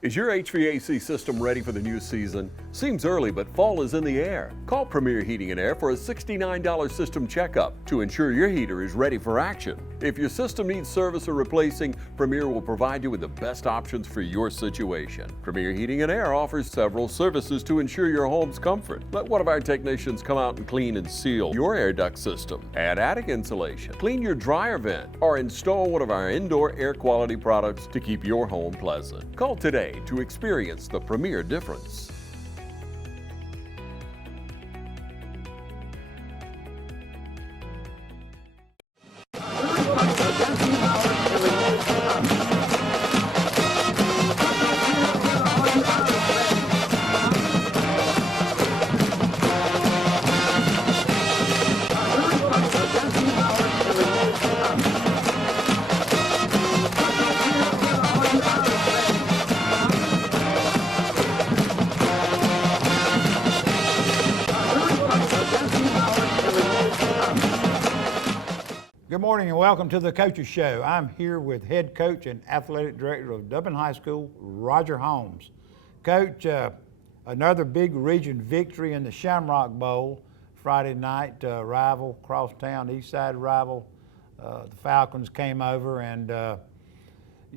Is your HVAC system ready for the new season? Seems early, but fall is in the air. Call Premier Heating and Air for a $69 system checkup to ensure your heater is ready for action. If your system needs service or replacing, Premier will provide you with the best options for your situation. Premier Heating and Air offers several services to ensure your home's comfort. Let one of our technicians come out and clean and seal your air duct system, add attic insulation, clean your dryer vent, or install one of our indoor air quality products to keep your home pleasant. Call today to experience the Premier difference. Good morning and welcome to the Coaches Show. I'm here with head coach and athletic director of Dublin High School, Roger Holmes. Coach, another big region victory in the Shamrock Bowl Friday night, rival, crosstown, east side rival. The Falcons came over and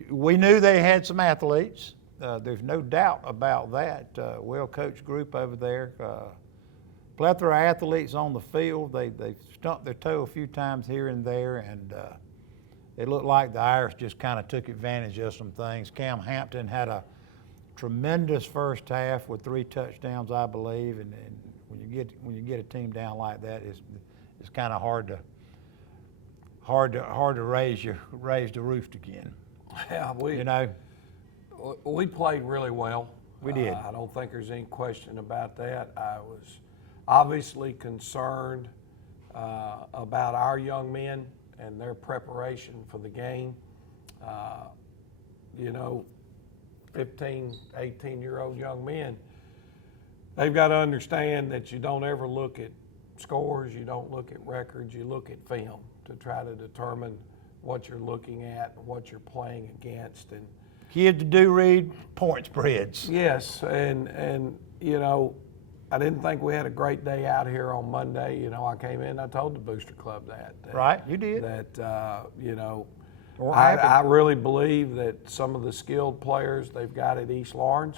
we knew they had some athletes. There's no doubt about that. Well-coached group over there. Plethora of athletes on the field. They stumped their toe a few times here and there, and it looked like the Irish just kind of took advantage of some things. Cam Hampton had a tremendous first half with 3 touchdowns, I believe, and when you get a team down like that, it's kind of hard to raise the roost again. Yeah, we played really well. We did. I don't think there's any question about that. I was obviously concerned about our young men and their preparation for the game. 15, 18-year-old young men, they've got to understand that you don't ever look at scores, you don't look at records, you look at film to try to determine what you're looking at, what you're playing against. And kids do read point spreads. yes, and I didn't think we had a great day out here on Monday. I came in, I told the Booster Club that Right, you did. That, Well, I really believe that some of the skilled players they've got at East Lawrence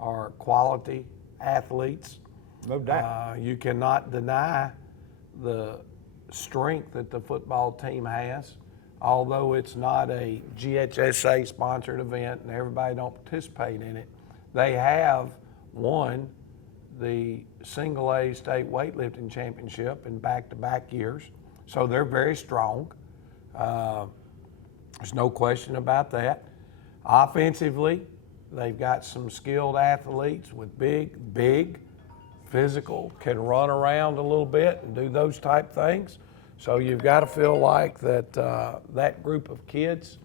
are quality athletes. No doubt. You cannot deny the strength that the football team has. Although it's not a GHSA sponsored event and everybody don't participate in it, they have won the single A state weightlifting championship in back-to-back years. So they're very strong. There's no question about that. Offensively, they've got some skilled athletes with big, physical, can run around a little bit and do those type things. So you've got to feel like that that group of kids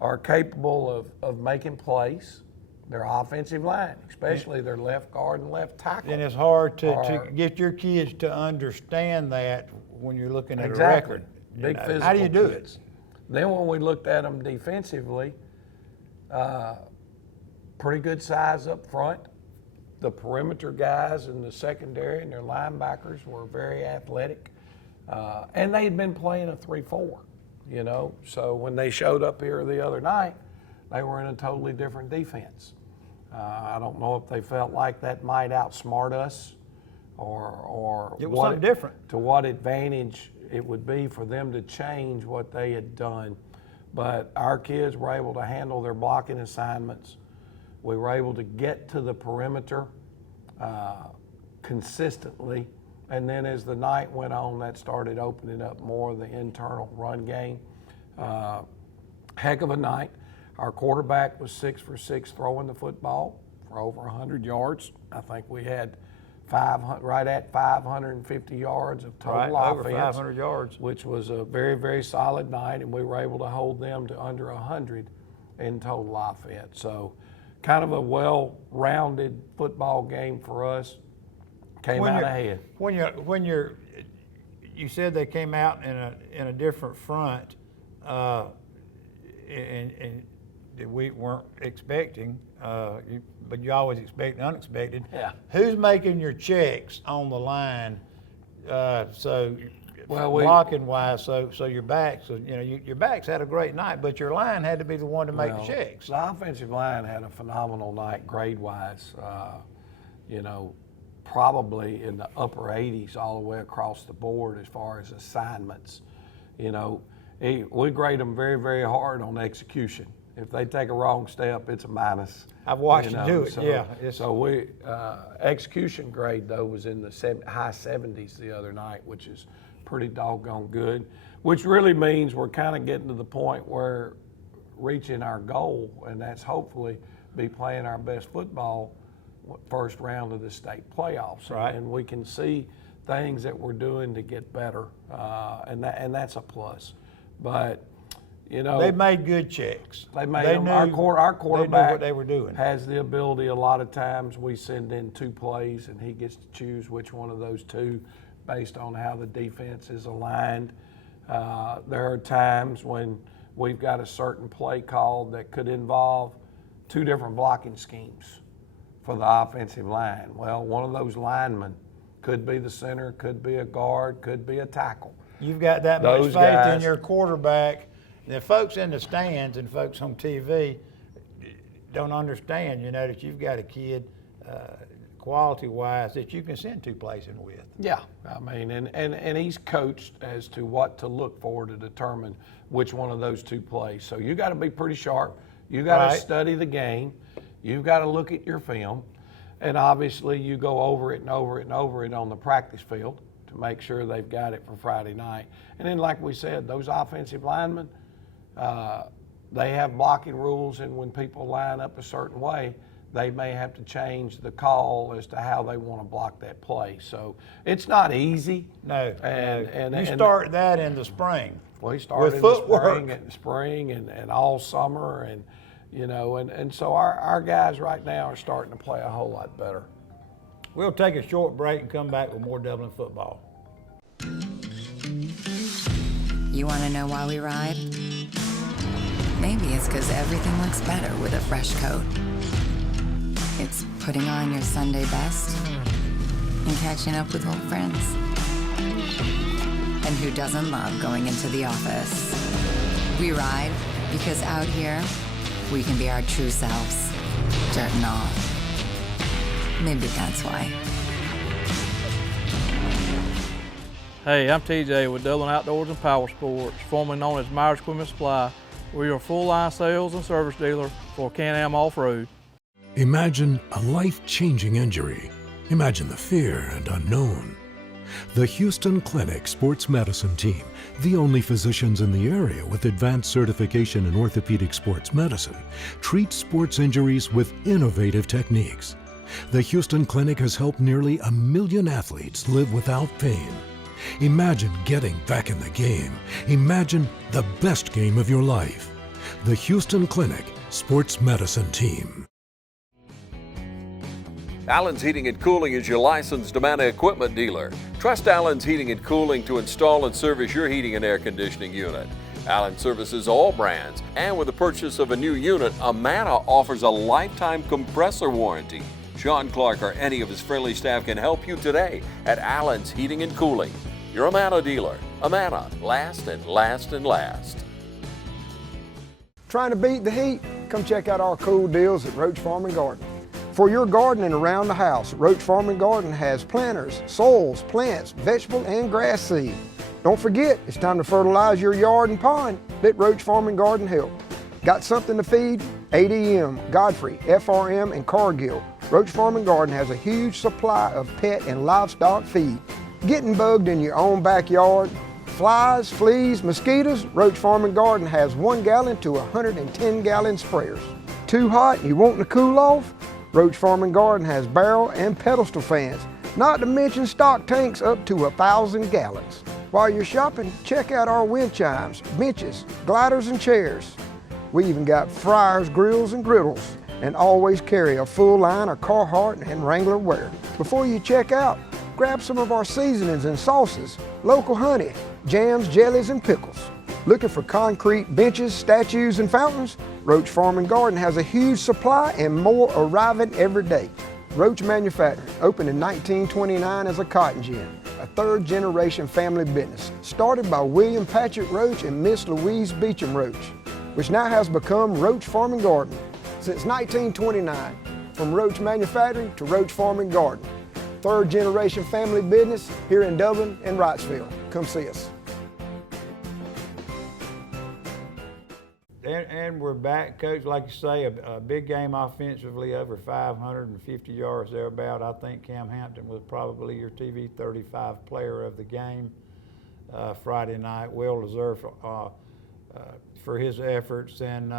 are capable of making plays. Their offensive line, especially their left guard and left tackle. And it's hard to get your kids to understand that when you're looking at Exactly. a record. Big physical How do you do kids. it? Then when we looked at them defensively, pretty good size up front. The perimeter guys in the secondary and their linebackers were very athletic. And they had been playing a 3-4, So when they showed up here the other night, they were in a totally different defense. I don't know if they felt like that might outsmart us or It was something different. to what advantage it would be for them to change what they had done. But our kids were able to handle their blocking assignments. We were able to get to the perimeter consistently. And then as the night went on, that started opening up more of the internal run game. Heck of a night. Our quarterback was 6 for 6 throwing the football for over 100 yards. I think we had right at 550 yards of total offense. Over 500 yards. Which was a very, very solid night, and we were able to hold them to under 100 in total offense. So kind of a well-rounded football game for us. Came out ahead. When you said they came out in a different front, and that we weren't expecting, but you always expect the unexpected. Yeah. Who's making your checks on the line? Well, blocking wise, so your backs, your backs had a great night, but your line had to be the one to make the checks. The offensive line had a phenomenal night grade-wise. Probably in the upper 80s all the way across the board as far as assignments. We grade them very, very hard on execution. If they take a wrong step, it's a minus. I've watched you do it, so, yeah. So execution grade though was in the high 70s the other night, which is pretty doggone good, which really means we're kind of getting to the point where reaching our goal, and that's hopefully be playing our best football first round of the state playoffs. Right. And we can see things that we're doing to get better, and that's a plus. But they made good checks. They made them. Our quarterback they knew what they were doing. Has the ability. A lot of times we send in 2 plays, and he gets to choose which one of those 2 based on how the defense is aligned. There are times when we've got a certain play called that could involve 2 different blocking schemes for the offensive line. Well, one of those linemen could be the center, could be a guard, could be a tackle. You've got that much faith in your quarterback. The folks in the stands and folks on TV don't understand, that you've got a kid quality-wise that you can send 2 plays in with. Yeah, I mean, and he's coached as to what to look for to determine which one of those 2 plays. So you got to be pretty sharp. You got to study the game. You've got to look at your film, and obviously you go over it and over it and over it on the practice field to make sure they've got it for Friday night. And then, like we said, those offensive linemen, they have blocking rules, and when people line up a certain way, they may have to change the call as to how they want to block that play. So it's not easy. No. And you start that in the spring. We started with footwork. in the spring and all summer, and and so our guys right now are starting to play a whole lot better. We'll take a short break and come back with more Dublin football. You want to know why we ride? Maybe it's because everything looks better with a fresh coat. It's putting on your Sunday best and catching up with old friends. And who doesn't love going into the office? We ride because out here, we can be our true selves, dirt and all. Maybe that's why. Hey, I'm TJ with Dublin Outdoors and Power Sports, formerly known as Myers Equipment Supply. We're your full-line sales and service dealer for Can-Am Off-Road. Imagine a life-changing injury. Imagine the fear and unknown. The Houston Clinic Sports Medicine Team, the only physicians in the area with advanced certification in orthopedic sports medicine, treats sports injuries with innovative techniques. The Houston Clinic has helped nearly 1 million athletes live without pain. Imagine getting back in the game. Imagine the best game of your life. The Houston Clinic Sports Medicine Team. Allen's Heating and Cooling is your licensed Amana equipment dealer. Trust Allen's Heating and Cooling to install and service your heating and air conditioning unit. Allen services all brands, and with the purchase of a new unit, Amana offers a lifetime compressor warranty. Sean Clark or any of his friendly staff can help you today at Allen's Heating and Cooling. Your Amana dealer. Amana, last and last and last. Trying to beat the heat? Come check out our cool deals at Roach Farm and Garden. For your gardening around the house, Roach Farm and Garden has planters, soils, plants, vegetable, and grass seed. Don't forget, it's time to fertilize your yard and pond. Let Roach Farm and Garden help. Got something to feed? ADM, Godfrey, FRM, and Cargill. Roach Farm and Garden has a huge supply of pet and livestock feed. Getting bugged in your own backyard? Flies, fleas, mosquitoes? Roach Farm and Garden has 1 gallon to 110 gallon sprayers. Too hot and you wanting to cool off? Roach Farm and Garden has barrel and pedestal fans, not to mention stock tanks up to 1,000 gallons. While you're shopping, check out our wind chimes, benches, gliders, and chairs. We even got fryers, grills, and griddles, and always carry a full line of Carhartt and Wrangler wear. Before you check out, grab some of our seasonings and sauces, local honey, jams, jellies, and pickles. Looking for concrete benches, statues, and fountains? Roach Farm and Garden has a huge supply and more arriving every day. Roach Manufacturing opened in 1929 as a cotton gin, a third-generation family business, started by William Patrick Roach and Miss Louise Beecham Roach, which now has become Roach Farm and Garden. Since 1929, from Roach Manufacturing to Roach Farm and Garden, third-generation family business here in Dublin and Wrightsville. Come see us. And we're back, Coach. Like you say, a big game offensively, over 550 yards thereabout. I think Cam Hampton was probably your TV 35 player of the game Friday night. Well deserved for his efforts. And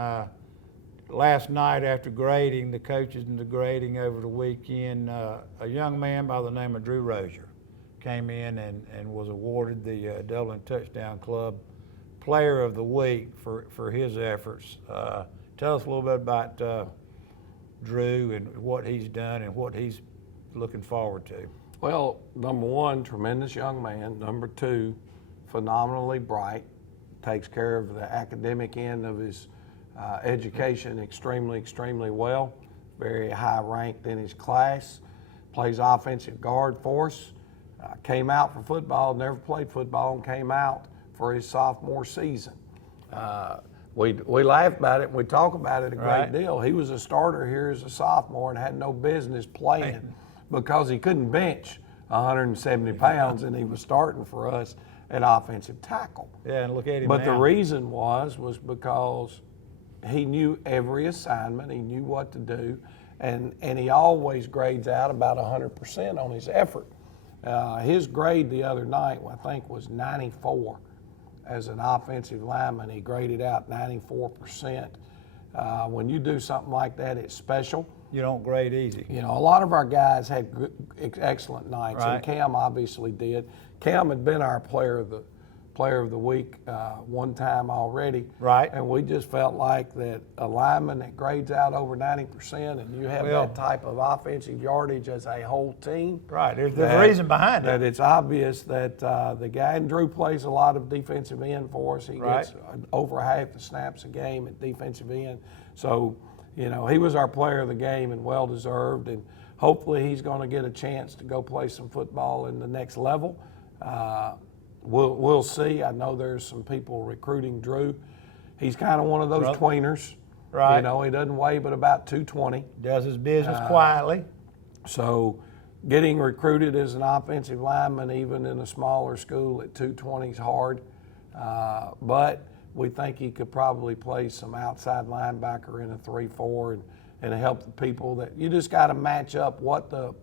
last night, after grading, the coaches and the grading over the weekend, a young man by the name of Drew Rozier came in and was awarded the Dublin Touchdown Club Player of the Week for his efforts. Tell us a little bit about Drew and what he's done and what he's looking forward to. Well, number one, tremendous young man. Number two, phenomenally bright. Takes care of the academic end of his education extremely well. Very high ranked in his class. Plays offensive guard for us. Came out for football, never played football, and came out for his sophomore season. We laugh about it and we talk about it a great deal. He was a starter here as a sophomore and had no business playing because he couldn't bench 170 pounds and he was starting for us at offensive tackle. Yeah, and look at him But now. the reason was because he knew every assignment, he knew what to do, and he always grades out about 100% on his effort. His grade the other night, I think, was 94. As an offensive lineman, he graded out 94%. When you do something like that, it's special. You don't grade easy. You know, a lot of our guys had good, excellent nights, Right. and Cam obviously did. Cam had been our player of the week one time already. Right. And we just felt like that a lineman that grades out over 90% and you have that type of offensive yardage as a whole team. Right, there's a reason behind That it. it's obvious that the guy, and Drew plays a lot of defensive end for us. He gets over half the snaps a game at defensive end. So, you know, he was our player of the game and well deserved, and hopefully he's going to get a chance to go play some football in the next level. We'll see. I know there's some people recruiting Drew. He's kind of one of those tweeners. Right. You know, he doesn't weigh but about 220. Does his business quietly. So getting recruited as an offensive lineman, even in a smaller school at 220 is hard. But we think he could probably play some outside linebacker in a 3-4 and help the people. That you just got to match up what the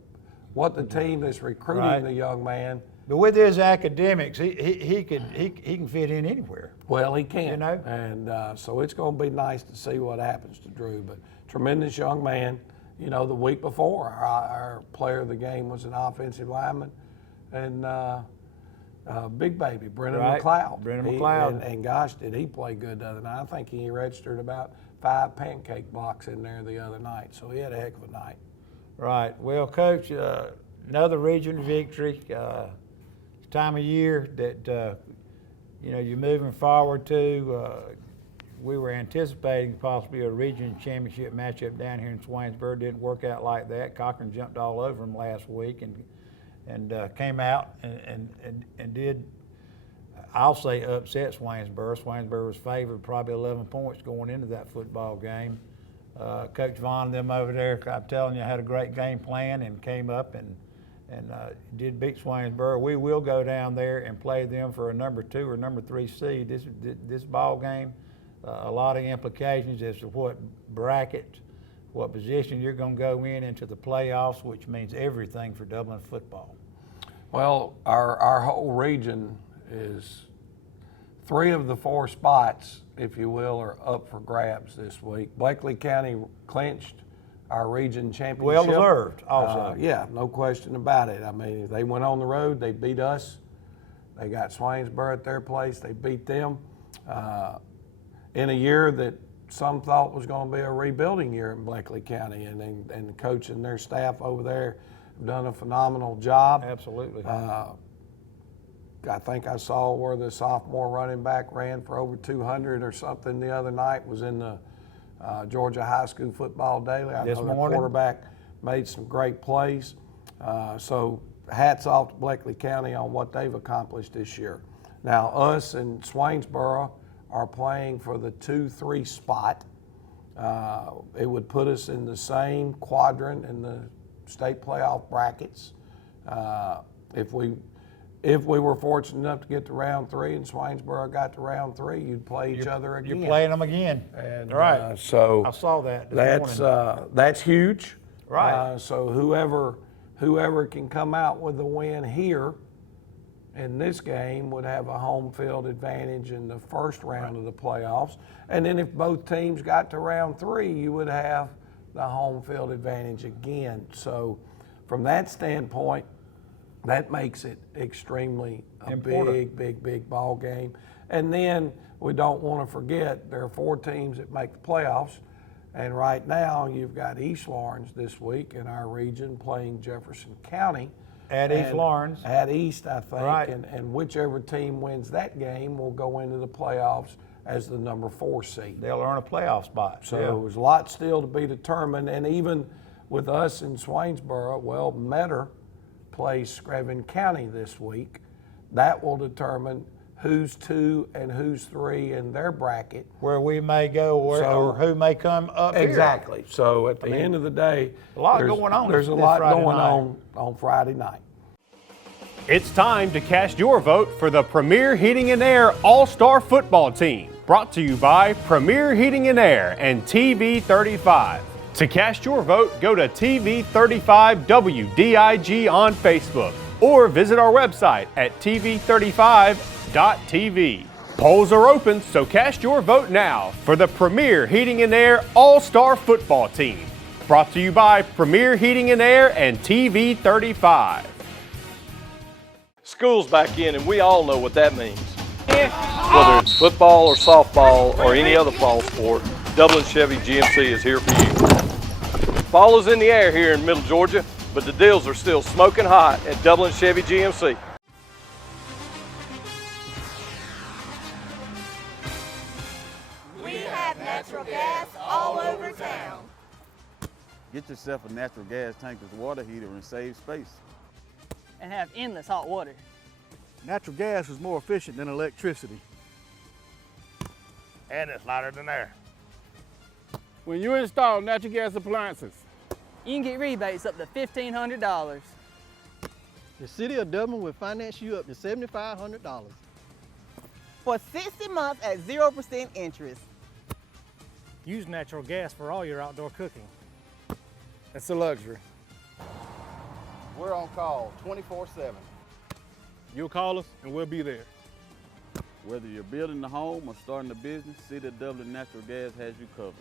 team that's recruiting the young man. But with his academics, he can fit in anywhere. Well, he can. You know? And so it's going to be nice to see what happens to Drew. But tremendous young man. You know, the week before, our player of the game was an offensive lineman, and big baby, Brennan McLeod. Brennan McLeod. And gosh, did he play good the other night. I think he registered about 5 pancake blocks in there the other night, so he had a heck of a night. Right. Well, Coach, another region victory. Time of year that you know you're moving forward to. We were anticipating possibly a region championship matchup down here in Swainsboro. Didn't work out like that. Cochran jumped all over them last week and came out and did, I'll say, upset Swainsboro. Swainsboro was favored probably 11 points going into that football game. Coach Vaughn and them over there, I'm telling you, had a great game plan and came up and did beat Swainsboro. We will go down there and play them for a number 2 or number 3 seed. This ball game, a lot of implications as to what bracket, what position you're going to go into the playoffs, which means everything for Dublin football. Well, our whole region is 3 of the 4 spots, if you will, are up for grabs this week. Blakely County clinched our region championship. Well deserved, also. Yeah, no question about it. I mean, they went on the road, they beat us. They got Swainsboro at their place, they beat them. In a year that some thought was going to be a rebuilding year in Blakely County, and the coach and their staff over there have done a phenomenal job. Absolutely. I think I saw where the sophomore running back ran for over 200 or something the other night, was in the Georgia High School Football Daily. I This know the morning. quarterback made some great plays. So hats off to Bleckley County on what they've accomplished this year. Now, us in Swainsboro are playing for the 2-3 spot. It would put us in the same quadrant in the state playoff brackets. If we were fortunate enough to get to round 3 and Swainsboro got to round 3, you'd play each other again. You're playing them again. And, right. So I saw that this morning. that's huge. Right. So whoever can come out with a win here in this game would have a home field advantage in the first round of the playoffs. And then if both teams got to round 3, you would have the home field advantage again. So from that standpoint, that makes it extremely Important. big ball game. And then we don't want to forget there are 4 teams that make the playoffs. And right now you've got East Lawrence this week in our region playing Jefferson County. At East Lawrence. At East, I think. Right. And whichever team wins that game will go into the playoffs as the number 4 seed. They'll earn a playoff spot. So yeah. there's a lot still to be determined. And even with us in Swainsboro, well, Metter plays Screven County this week. That will determine who's 2 and who's 3 in their bracket. Where we may go or who may come up here. Exactly. So at the end of the day, a lot going on There's a this lot Friday going night. on Friday night. It's time to cast your vote for the Premier Heating and Air All-Star Football Team. Brought to you by Premier Heating and Air and TV35. To cast your vote, go to TV35 WDIG on Facebook or visit our website at TV35.tv. Polls are open, so cast your vote now for the Premier Heating and Air All-Star Football Team. Brought to you by Premier Heating and Air and TV35. School's back in, and we all know what that means. Whether it's football or softball or any other fall sport, Dublin Chevy GMC is here for you. Fall is in the air here in Middle Georgia, but the deals are still smoking hot at Dublin Chevy GMC. We have natural gas all over town. Get yourself a natural gas tankless water heater and save space. And have endless hot water. Natural gas is more efficient than electricity. And it's lighter than air. When you install natural gas appliances, You can get rebates up to $1,500. The City of Dublin will finance you up to $7,500. For 60 months at 0% interest. Use natural gas for all your outdoor cooking. it's a luxury. We're on call 24/7. You'll call us and we'll be there. Whether you're building a home or starting a business, City of Dublin Natural Gas has you covered.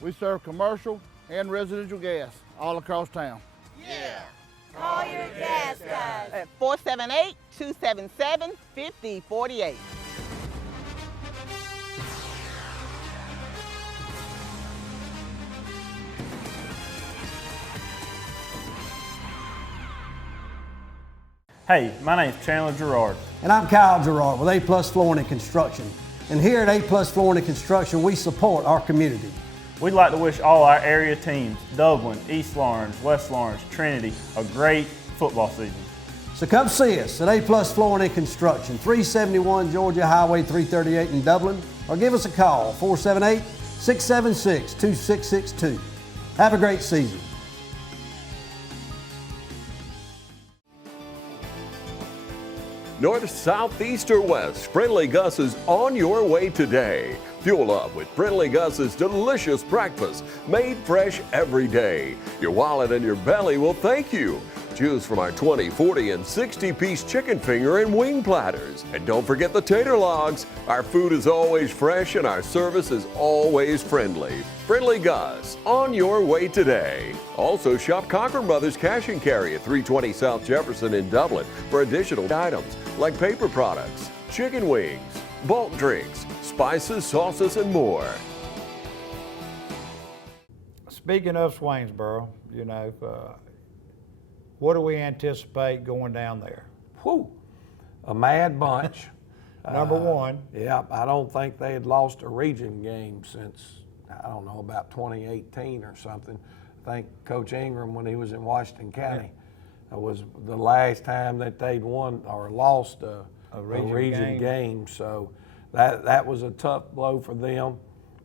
We serve commercial and residential gas all across town. Yeah. Call your gas guys at 478-277-5048. Hey, my name's Chandler Gerard. And I'm Kyle Gerard with A+ Flooring and Construction. And here at A+ Flooring and Construction, we support our community. We'd like to wish all our area teams, Dublin, East Lawrence, West Lawrence, Trinity, a great football season. So come see us at A+ Flooring and Construction, 371 Georgia Highway 338 in Dublin, or give us a call, 478-676-2662. Have a great season. North, south, east, or west, Friendly Gus is on your way today. Fuel up with Friendly Gus's delicious breakfast, made fresh every day. Your wallet and your belly will thank you. Choose from our 20, 40, and 60-piece chicken finger and wing platters. And don't forget the tater logs. Our food is always fresh and our service is always friendly. Friendly Gus, on your way today. Also shop Cochran Brothers Cash and Carry at 320 South Jefferson in Dublin for additional items like paper products, chicken wings, bulk drinks, spices, sauces, and more. Speaking of Swainsboro, what do we anticipate going down there? Whew, a mad bunch. Number one. Yeah, I don't think they had lost a region game since, I don't know, about 2018 or something. I think Coach Ingram, when he was in Washington County, was the last time that they'd won or lost a region game. So that was a tough blow for them.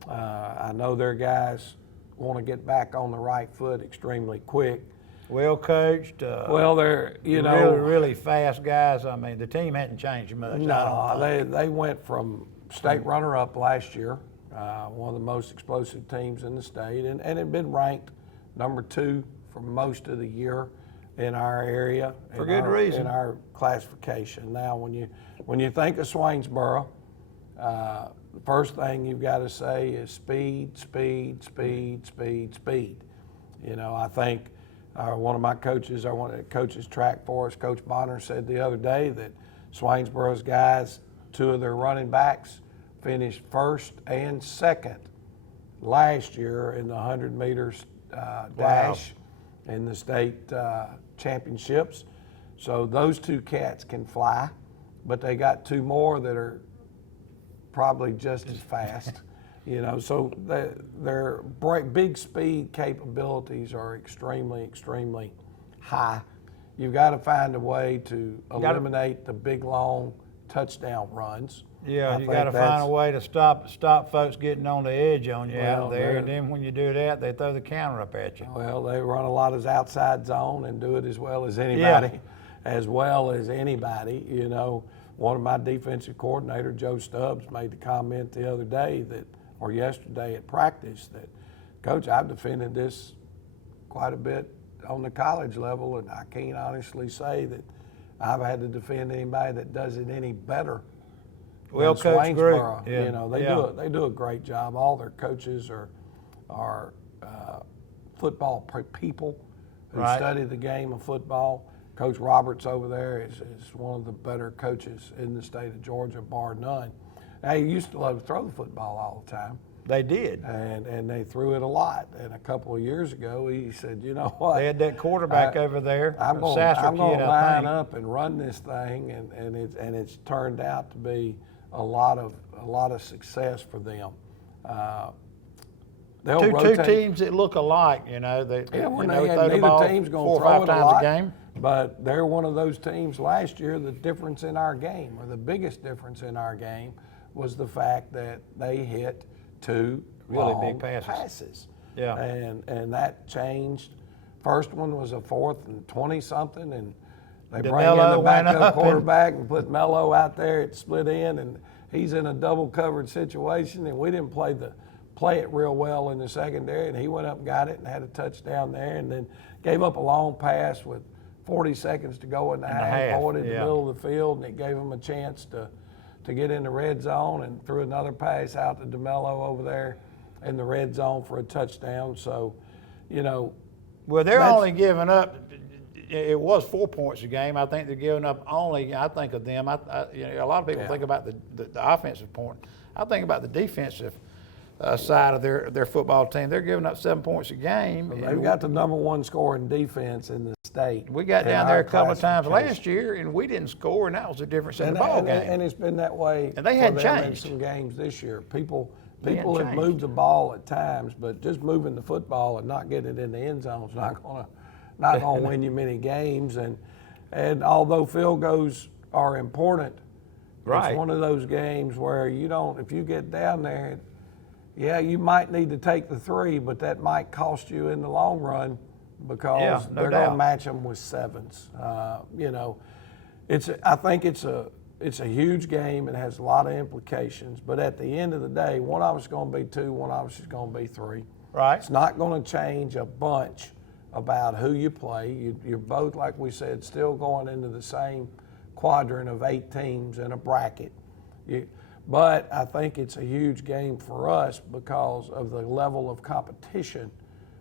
I know their guys want to get back on the right foot extremely quick. Well coached. Well, they're really fast guys. I mean, the team hadn't changed much. No, they went from state runner-up last year, one of the most explosive teams in the state, and had been ranked number 2 for most of the year in our area. For good reason. In our classification. Now, when you think of Swainsboro, the first thing you've got to say is speed, speed, speed, speed, speed. You know, I think one of my coaches, one of the coaches track for us, Coach Bonner, said the other day that Swainsboro's guys, 2 of their running backs, finished 1st and 2nd last year in the 100 meters dash in the state championships. So those 2 cats can fly, but they got 2 more that are probably just as fast. You know, so their big speed capabilities are extremely, extremely high. You've got to find a way to eliminate the big, long touchdown runs. Yeah, you got to find a way to stop folks getting on the edge on you out there, and then when you do that, they throw the counter up at you. Well, they run a lot of outside zone and do it as well as anybody. You know, one of my defensive coordinator, Joe Stubbs, made the comment the other day or yesterday at practice that, Coach, I've defended this quite a bit on the college level, and I can't honestly say that I've had to defend anybody that does it any better. Well, Coach, great. Yeah. You know, they do a great job. All their coaches are football people who study the game of football. Coach Roberts over there is one of the better coaches in the state of Georgia, bar none. Now, he used to love to throw the football all the time. They did. And they threw it a lot. And a couple of years ago, he said, you know what? They had that quarterback over there. I'm going to line up and run this thing, and it's turned out to be a lot of success for them. Two teams that look alike, you know. Neither team's going to throw it a lot, game. But they're one of those teams last year. The difference in our game, or the biggest difference in our game, was the fact that they hit 2 really long big passes. Yeah, and that changed. First one was a 4th and 20-something, and they bring in the backup quarterback and put Mello out there at split end, and he's in a double covered situation, and we didn't play it real well in the secondary, and he went up and got it and had a touchdown there, and then gave up a long pass with 40 seconds to go in the half, avoided the middle of the field, and it gave him a chance to get in the red zone, and threw another pass out to DeMello over there in the red zone for a touchdown. So, you know. Well, they're only giving up, it was 4 points a game. I think they're giving up only, I think of them, a lot of people think about the offensive point. I think about the defensive side of their football team. They're giving up 7 points a game. Well, they've got the number 1 scoring defense in the state. We got down there a couple of times last year, and we didn't score, and that was the difference in the ball game. And it's been that way. And they hadn't changed in some games this year. People have moved the ball at times, but just moving the football and not getting it in the end zone is not going to win you many games. And although field goals are important, it's one of those games where if you get down there, yeah, you might need to take the 3, but that might cost you in the long run because they're going to match them with 7s. You know, I think it's a huge game. It has a lot of implications, but at the end of the day, one of us is going to be 2, one of us is going to be 3. Right. It's not going to change a bunch about who you play. You're both, like we said, still going into the same quadrant of 8 teams in a bracket. But I think it's a huge game for us because of the level of competition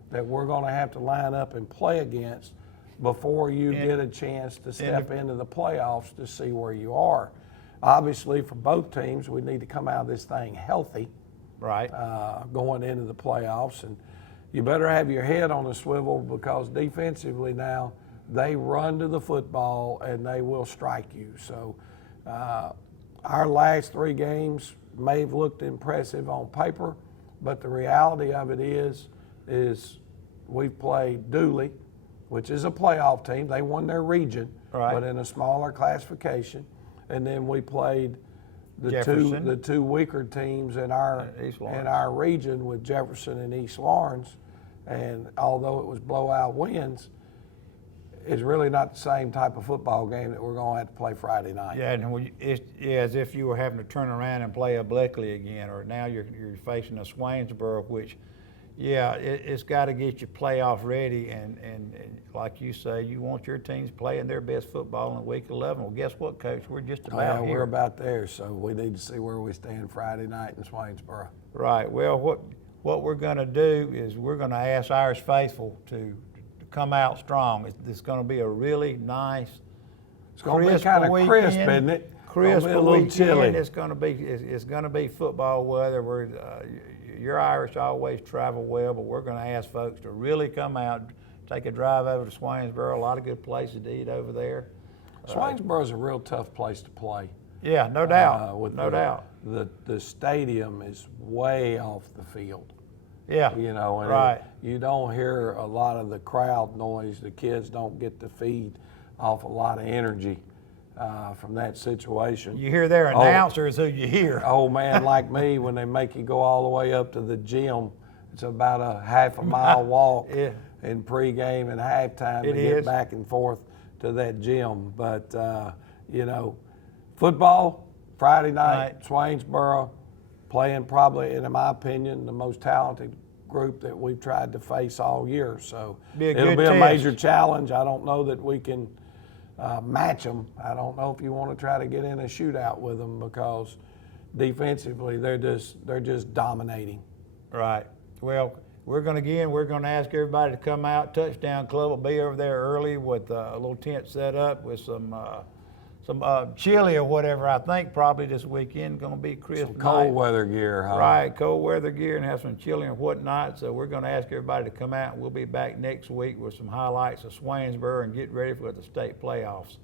that we're going to have to line up and play against before you get a chance to step into the playoffs to see where you are. Obviously, for both teams, we need to come out of this thing healthy, going into the playoffs. And you better have your head on a swivel because defensively now they run to the football and they will strike you. So Our last 3 games may have looked impressive on paper, but the reality of it is we've played Dooley, which is a playoff team. They won their region, but in a smaller classification. And then we played the two weaker teams in our region with Jefferson and East Lawrence. And although it was blowout wins, it's really not the same type of football game that we're going to have to play Friday night. Yeah, and it's as if you were having to turn around and play a Bleckley again, or now you're facing a Swainsboro, which, yeah, it's got to get you playoff ready. And like you say, you want your teams playing their best football in week 11. Well, guess what, Coach? We're just about here. We're about there, so we need to see where we stand Friday night in Swainsboro. Right. Well, what we're going to do is we're going to ask Irish faithful to come out strong. It's going to be a really nice, it's going to be kind of crisp, isn't it? Crisp, a little chilly. It's going to be football weather. Your Irish always travel well, but we're going to ask folks to really come out, take a drive over to Swainsboro. A lot of good places to eat over there. Swainsboro is a real tough place to play. Yeah, no doubt. No doubt. The stadium is way off the field. Yeah, you know, and you don't hear a lot of the crowd noise. The kids don't get to feed off a lot of energy from that situation. You hear their announcers who you hear. Old man like me, when they make you go all the way up to the gym, it's about a half a mile walk in pregame and halftime to get back and forth to that gym. But, you know, football, Friday night, Swainsboro, playing probably, in my opinion, the most talented group that we've tried to face all year. So it'll be a major challenge. I don't know that we can match them. I don't know if you want to try to get in a shootout with them, because defensively they're just dominating. Right. Well, we're going to ask everybody to come out. Touchdown Club will be over there early with a little tent set up with some chili or whatever. I think probably this weekend going to be crisp. Some cold weather gear, huh? Right, cold weather gear, and have some chili and whatnot. So we're going to ask everybody to come out. We'll be back next week with some highlights of Swainsboro and get ready for the state playoffs.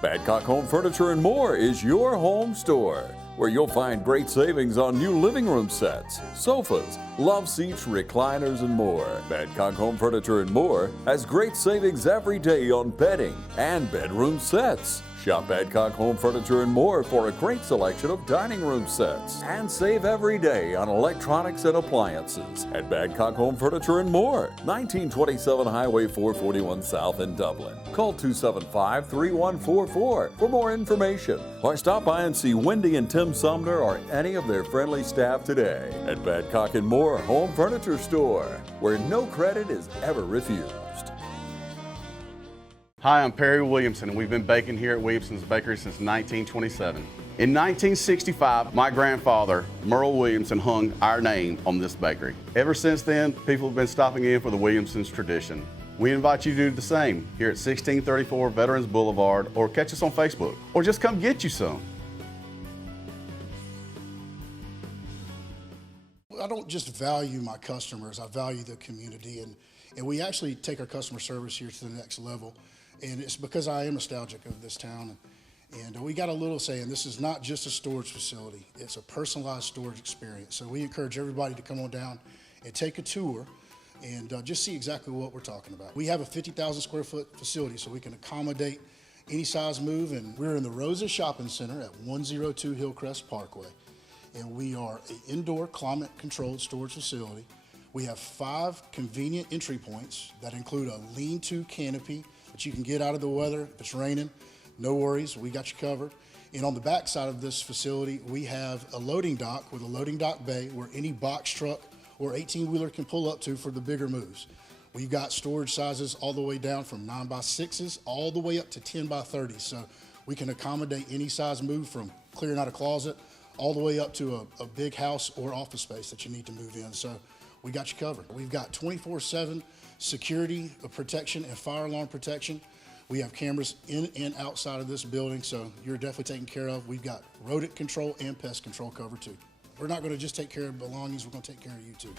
Badcock Home Furniture and More is your home store, where you'll find great savings on new living room sets, sofas, love seats, recliners, and more. Badcock Home Furniture and More has great savings every day on bedding and bedroom sets. Shop Badcock Home Furniture and More for a great selection of dining room sets, and save every day on electronics and appliances at Badcock Home Furniture and More, 1927 Highway 441 South in Dublin. Call 275-3144 for more information, or stop by and see Wendy and Tim Sumner or any of their friendly staff today at Badcock and More Home Furniture Store, where no credit is ever refused. Hi, I'm Perry Williamson, and we've been baking here at Williamson's Bakery since 1927. In 1965, my grandfather, Merle Williamson, hung our name on this bakery. Ever since then, people have been stopping in for the Williamson's tradition. We invite you to do the same here at 1634 Veterans Boulevard, or catch us on Facebook, or just come get you some. I don't just value my customers, I value the community, and we actually take our customer service here to the next level. And it's because I am nostalgic of this town. And we got a little saying, this is not just a storage facility, it's a personalized storage experience. So we encourage everybody to come on down and take a tour and just see exactly what we're talking about. We have a 50,000 square foot facility, so we can accommodate any size move. And we're in the Rosa Shopping Center at 102 Hillcrest Parkway. And we are an indoor climate controlled storage facility. We have 5 convenient entry points that include a lean-to canopy that you can get out of the weather. If it's raining, no worries, we got you covered. And on the back side of this facility, we have a loading dock with a loading dock bay where any box truck or 18-wheeler can pull up to for the bigger moves. We've got storage sizes all the way down from 9x6s all the way up to 10x30s. So we can accommodate any size move from clearing out a closet, all the way up to a big house or office space that you need to move in. So we got you covered. We've got 24/7 security protection and fire alarm protection. We have cameras in and outside of this building, so you're definitely taken care of. We've got rodent control and pest control covered too. We're not going to just take care of belongings, we're going to take care of you too.